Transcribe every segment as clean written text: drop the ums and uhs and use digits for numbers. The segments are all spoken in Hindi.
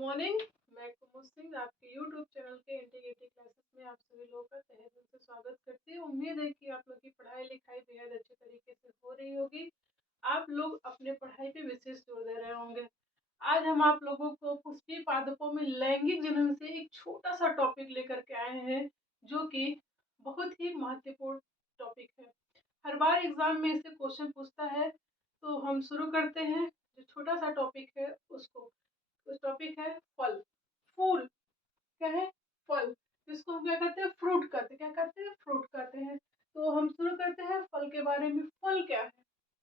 मॉर्निंग। मैं कुमुद सिंह आपके यूट्यूब चैनल के इंटीग्रेटेड क्लासेस में आप सभी लोगों का तहे दिल से स्वागत करती हूँ। उम्मीद है कि आप लोग की पढ़ाई लिखाई बेहद अच्छे तरीके से हो रही होगी। आप लोग अपने पढ़ाई पे विशेष जोर दे रहे होंगे। आज हम आप लोगों को पुष्पीय पादपों में लैंगिक जनन से एक छोटा सा टॉपिक लेकर के आए हैं, जो कि बहुत ही महत्वपूर्ण टॉपिक है। हर बार एग्जाम में इससे क्वेश्चन पूछता है, तो हम शुरू करते हैं। जो छोटा सा टॉपिक है उसको, तो टॉपिक है फल। फूल क्या है? फल, जिसको हम क्या कहते हैं? फ्रूट कहते हैं। क्या कहते हैं? फ्रूट कहते हैं। तो हम शुरू करते हैं फल के बारे में। फल क्या है?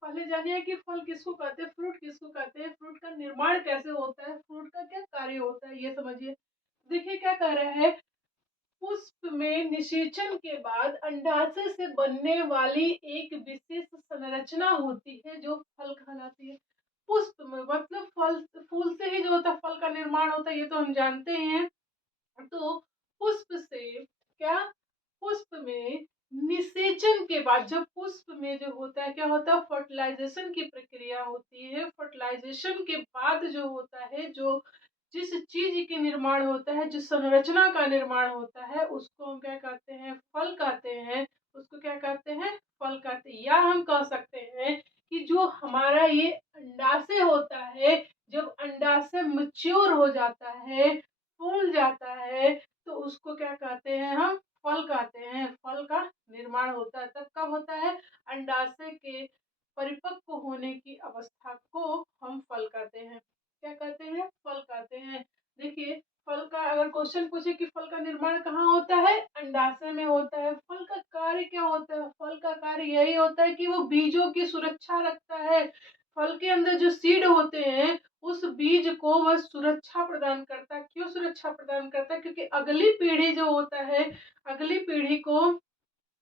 पहले जानिए कि फल किसको कहते हैं, फ्रूट किसको कहते हैं, फ्रूट का निर्माण कैसे होता है, फ्रूट का क्या कार्य होता है, ये समझिए। देखिए क्या कह रहा है। पुष्प में निषेचन के बाद अंडाशय से बनने वाली एक विशेष संरचना होती है जो फल कहलाती है। पुष्प में मतलब फल, फूल से ही जो होता है फल का निर्माण होता है, ये तो हम जानते ही हैं। तो पुष्प से क्या, पुष्प में निषेचन के बाद, जब पुष्प में जो होता है क्या होता है, फर्टिलाइजेशन की प्रक्रिया होती है। फर्टिलाइजेशन के बाद जो होता है, जो जिस चीज के निर्माण होता है, जिस संरचना का निर्माण होता है, उसको हम क्या कहते हैं? फल कहते हैं। उसको क्या कहते हैं? फल कहते हैं। या हम कह सकते हैं कि जो हमारा ये अंडाशय होता है, जब अंडाशय मैच्योर हो जाता है, फूल जाता है, तो उसको क्या कहते हैं? हम फल कहते हैं। फल का निर्माण होता है। तब कब होता है? अंडाशय के परिपक्व होने की अवस्था को हम फल कहते हैं। क्या कहते हैं? फल कहते हैं। देखिए, फल का अगर क्वेश्चन पूछे कि फल का निर्माण कहाँ होता है, अंडाशय में होता है। फल का कार्य क्या होता है? फल का कार्य यही होता है कि वो बीजों की सुरक्षा रखता है। फल के अंदर जो सीड होते हैं, उस बीज को वह सुरक्षा प्रदान करता है। क्यों सुरक्षा प्रदान करता है? क्योंकि अगली पीढ़ी जो होता है, अगली पीढ़ी को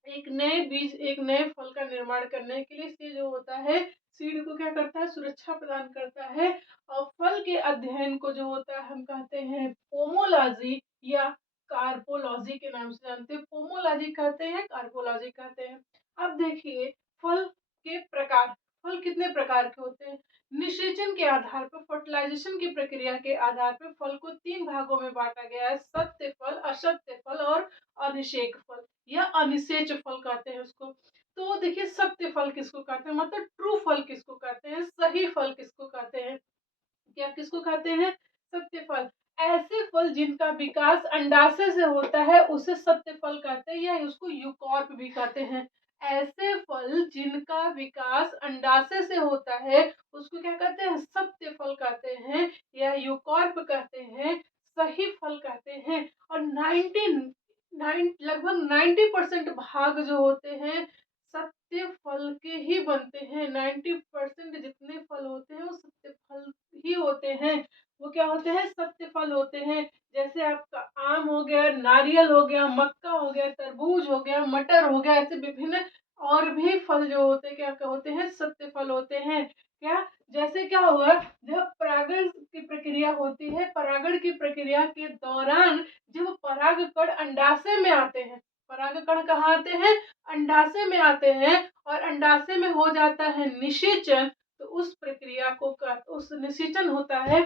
एक नए बीज, एक नए फल का निर्माण करने के लिए से जो होता है, सीड को क्या करता है? सुरक्षा प्रदान करता है। और फल के अध्ययन को जो होता है हम कहते हैं पोमोलॉजी या कार्पोलॉजी के नाम से जानते हैं। पोमोलॉजी कहते हैं, कार्पोलॉजी कहते हैं। अब देखिए फल के प्रकार। फल कितने प्रकार के होते हैं? निषेचन के आधार पर, फर्टिलाइजेशन की प्रक्रिया के आधार पर फल को 3 भागों में बांटा गया है। सत्य फल, असत्य फल और अनिषेक फल या अनिषेच फल कहते हैं उसको। तो देखिए सत्य फल किसको कहते हैं, मतलब ट्रू फल किसको कहते हैं, सही फल किसको कहते हैं, क्या किसको कहते हैं? सत्य फल। ऐसे फल जिनका विकास अंडाशय से होता है उसे सत्य फल कहते हैं, या उसको यूकॉर्प भी कहते हैं। ऐसे फल जिनका विकास अंडाशय से होता है उसको क्या कहते हैं? सत्य फल कहते हैं या यूकॉर्प कहते हैं, सही फल कहते हैं। और लगभग 90% भाग जो होते हैं सत्य फल के ही बनते हैं। 90% जितने फल होते हैं वो सत्य फल ही होते हैं। वो क्या होते हैं? सत्य फल होते हैं। जैसे आपका आम हो गया, नारियल हो गया, मक्का हो गया, तरबूज हो गया, मटर हो गया, ऐसे विभिन्न और भी फल जो होते हैं क्या होते हैं? सत्य फल होते हैं। क्या, जैसे क्या हुआ, जब परागण की प्रक्रिया होती है, परागण की प्रक्रिया के दौरान जब परागकण अंडाशय में आते हैं, परागकण कहाँ आते हैं? अंडाशय में आते हैं, और अंडाशय में हो जाता है निषेचन। तो उस प्रक्रिया को उस निषेचन होता है।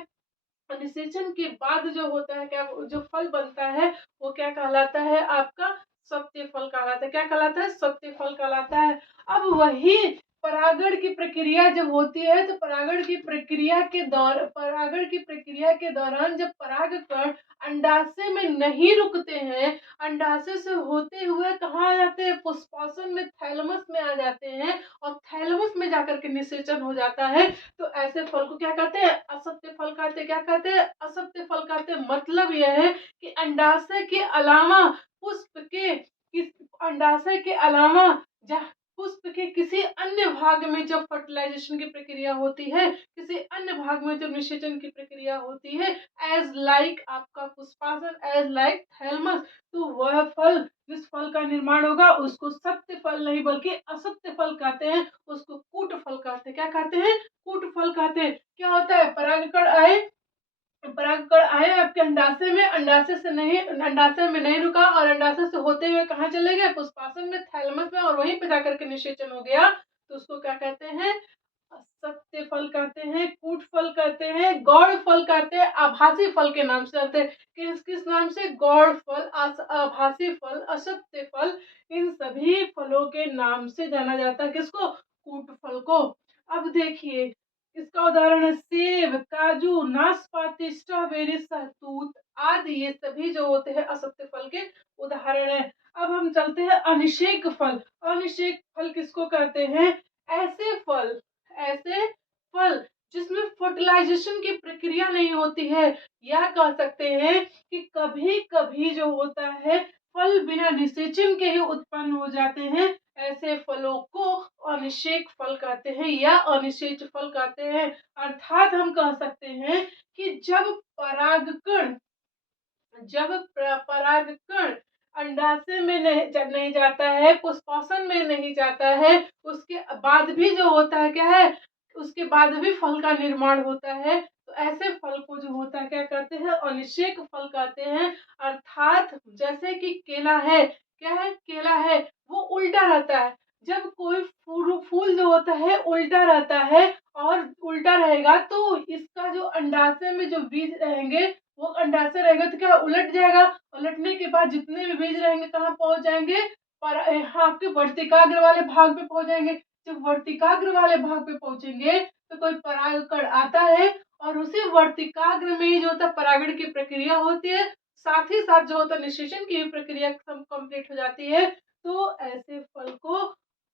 निषेचन के बाद जो होता है क्या, जो फल बनता है वो क्या कहलाता है? आपका सत्य फल कहलाता है। क्या कहलाता है? सत्य फल कहलाता है। अब वही परागण की प्रक्रिया जब होती है, तो परागण की प्रक्रिया के दौरान जब परागकण अंडाशय में नहीं रुकते हैं, अंडाशय से होते हुए कहाँ आ जाते हैं? पुष्पासन में, थैलमस में आ जाते हैं, और थैलमस में जाकर के निषेचन हो जाता है। तो ऐसे फल को क्या कहते हैं? असत्य फल कहते हैं। क्या कहते हैं? असत्य फल कहते हैं। मतलब यह है कि अंडाशय के अलावा पुष्प के अंडाशय के अलावा पुष्प के किसी अन्य भाग में जब फर्टिलाइजेशन की प्रक्रिया होती है, किसी अन्य भाग में जब निषेचन की प्रक्रिया होती है, एज लाइक आपका पुष्पासन, एज लाइक थैलमस, तो वह फल, जिस फल का निर्माण होगा उसको सत्य फल नहीं बल्कि असत्य फल कहते हैं। उसको कूट फल कहते हैं। क्या कहते हैं? कूट फल कहते हैं। क्या होता है? परागकण आए आपके अंडाशय में, अंडाशय में नहीं रुका, और अंडाशय से होते हुए कहाँ चले गए? पुष्पासन में, थैलमस में, और वहीं पे जाकर के निषेचन हो गया। तो उसको क्या कहते हैं? सत्य फल कहते हैं, कूट कूट फल कहते हैं, गौड़ फल कहते हैं, आभासी फल के नाम से जानते हैं। किस किस नाम से? गौड़ फल, आभासी फल, असत्य फल, इन सभी फलों के नाम से जाना जाता है। किसको? कूट फल को। अब देखिए इसका उदाहरण है सेब, काजू, नाशपाती, स्ट्रॉबेरी, सहतूत आदि, ये सभी जो होते हैं असत्य फल के उदाहरण है। अब हम चलते हैं अनिषेक फल। अनिषेक फल किसको कहते हैं? ऐसे फल जिसमें फर्टिलाइजेशन की प्रक्रिया नहीं होती है, या कह सकते हैं कि कभी कभी जो होता है फल बिना निषेचन के ही उत्पन्न हो जाते हैं, ऐसे फलों को अनिषेक फल कहते हैं या अनिषेच फल कहते हैं। अर्थात हम कह सकते हैं कि जब परागकण अंडाशय में नहीं जाता है, पुष्पासन में नहीं जाता है, उसके बाद भी जो होता है क्या है, उसके बाद भी फल का निर्माण होता है, तो ऐसे फल को जो होता है क्या कहते हैं? अनिषेक फल कहते हैं। अर्थात जैसे कि केला है, क्या है? केला है, वो उल्टा रहता है। जब कोई फूल जो होता है उल्टा रहता है, और उल्टा रहेगा तो इसका जो अंडाशय में जो बीज रहेंगे वो अंडाशय रहेगा तो क्या उलट जाएगा। उलटने के बाद जितने भी बीज रहेंगे कहाँ पहुंच जाएंगे? पर आपके वर्तिकाग्र वाले भाग पे पहुंच जाएंगे। जब वर्तिकाग्र वाले भाग पे पहुंचेंगे तो कोई परागकण आता है, और उसी वर्तिकाग्र में ही जो होता है परागण की प्रक्रिया होती है, साथ ही साथ जो होता है निषेचन की प्रक्रिया कंप्लीट हो जाती है। तो ऐसे फल को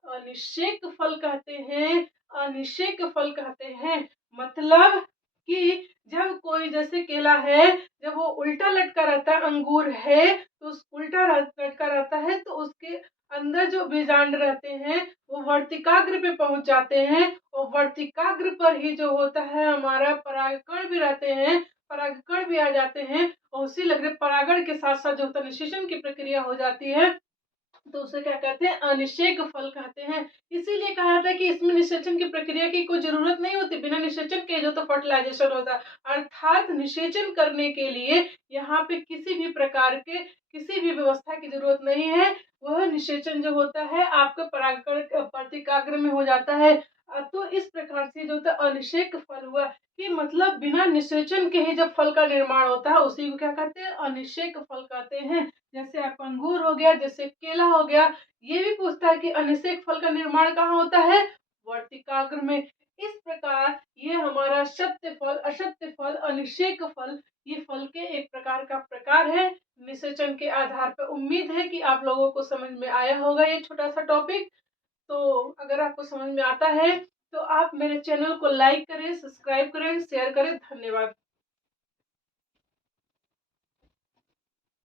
अनिषेक फल कहते हैं। अनिषेक फल कहते हैं मतलब कि जब कोई, जैसे केला है, जब वो उल्टा लटका रहता है, अंगूर है तो उस उल्टा लटका रहता है, तो उसके अंदर जो बीजांड रहते हैं वो वर्तिकाग्र पे पहुंच जाते हैं, और वर्तिकाग्र पर ही जो होता है हमारा परागकण भी रहते हैं, परागकण भी आ जाते हैं, और उसी लग रहे परागण के साथ साथ जो होता है निषेचन की प्रक्रिया हो जाती है, तो उसे क्या कहते हैं? अनिषेक फल कहते हैं। इसीलिए कहा जाता है कि इसमें निषेचन की प्रक्रिया की कोई जरूरत नहीं होती, बिना निषेचन के जो तो फर्टिलाइजेशन होता है। अर्थात निषेचन करने के लिए यहाँ पे किसी भी प्रकार के किसी भी व्यवस्था की जरूरत नहीं है। वह निषेचन जो होता है आपके परागकण प्रतिकाग्र में हो जाता है। तो इस प्रकार से जो होता है अनिषेक फल हुआ कि मतलब बिना निषेचन के ही जब फल का निर्माण होता है उसी को क्या कहते हैं? अनिषेक फल कहते हैं। जैसे आप अंगूर हो गया, जैसे केला हो गया, ये भी पूछता है कि अनिषेक फल का निर्माण कहाँ होता है? वर्तिकाग्र में। इस प्रकार ये हमारा सत्य फल, असत्य फल, अनिषेक फल, ये फल के एक प्रकार का प्रकार है निषेचन के आधार पर। उम्मीद है कि आप लोगों को समझ में आया होगा ये छोटा सा टॉपिक। तो अगर आपको समझ में आता है तो आप मेरे चैनल को लाइक करें, सब्सक्राइब करें, शेयर करें। धन्यवाद।